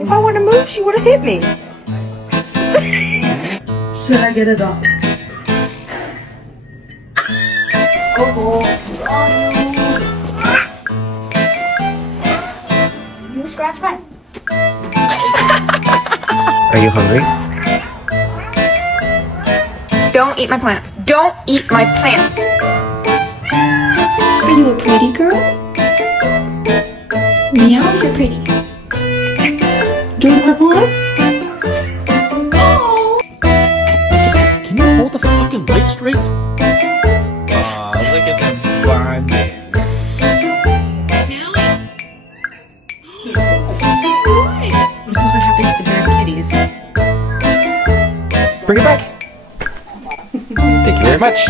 If I would have moved, she would have hit me. Should I get a dog? Coco. You scratch mine. Are you hungry? Don't eat my plants. Don't eat my plants. Are you a pretty girl? Meow if you're pretty. Do you want one? Oh! Can you hold the fucking light straight? Aw, look at them bonding. This is what happens to bad kitties. Bring it back. Thank you very much.